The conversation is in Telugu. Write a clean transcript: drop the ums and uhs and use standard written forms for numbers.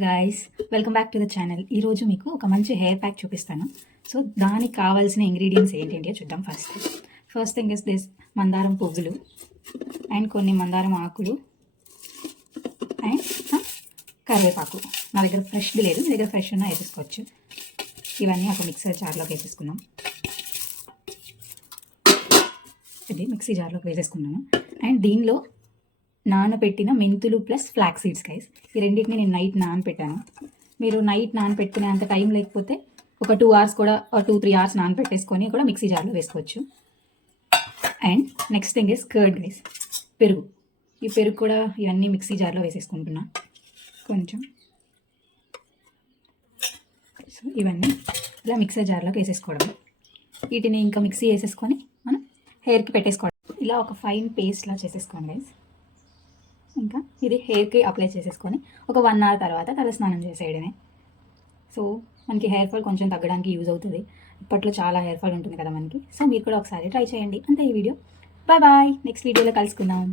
Guys, welcome back to the channel. ఈరోజు మీకు ఒక మంచి హెయిర్ ప్యాక్ చూపిస్తాను. సో దానికి కావాల్సిన ఇంగ్రీడియంట్స్ ఏంటంటే చూద్దాం. ఫస్ట్ థింగ్ ఇస్ దిస్ మందారం పువ్వులు అండ్ కొన్ని మందారం ఆకులు అండ్ కరివేపాకు. నా దగ్గర ఫ్రెష్ది లేదు, మీ దగ్గర ఫ్రెష్ ఉన్నా వేసేసుకోవచ్చు. ఇవన్నీ ఒక మిక్సర్ జార్లోకి వేసేసుకున్నాం. ఇది మిక్సీ జార్లోకి వేసేసుకున్నాను. అండ్ దీనిలో నానబెట్టిన మెంతులు ప్లస్ ఫ్లాక్స్ సీడ్స్ గైస్. ఈ రెండింటిని నేను నైట్ నానబెట్టాను. మీరు నైట్ నానబెట్టుకునే అంత టైం లేకపోతే ఒక 2 hours కూడా 2-3 hours నానబెట్టేసుకొని కూడా మిక్సీ జార్లో వేసుకోవచ్చు. And next thing is curd guys, పెరుగు. ఈ పెరుగు కూడా ఇవన్నీ మిక్సీ జార్లో వేసేసుకుంటున్నా కొంచెం. సో ఇవన్నీ ఇలా మిక్సీ జార్లోకి వేసేసుకోవడం. వీటిని ఇంకా మిక్సీ వేసేసుకొని మనం హెయిర్కి పెట్టేసుకోవడం. ఇలా ఒక ఫైన్ పేస్ట్లా చేసేసుకోండి గైస్. ఇంకా ఇది హెయిర్కి అప్లై చేసేసుకొని ఒక 1 hour తర్వాత తలస్నానం చేసేయడమే. సో మనకి హెయిర్ ఫాల్ కొంచెం తగ్గడానికి యూజ్ అవుతుంది. ఇప్పట్లో చాలా హెయిర్ ఫాల్ ఉంటుంది కదా మనకి. సో మీరు కూడా ఒకసారి ట్రై చేయండి. అంతే ఈ వీడియో. బాయ్ బాయ్, నెక్స్ట్ వీడియోలో కలుసుకుందాం.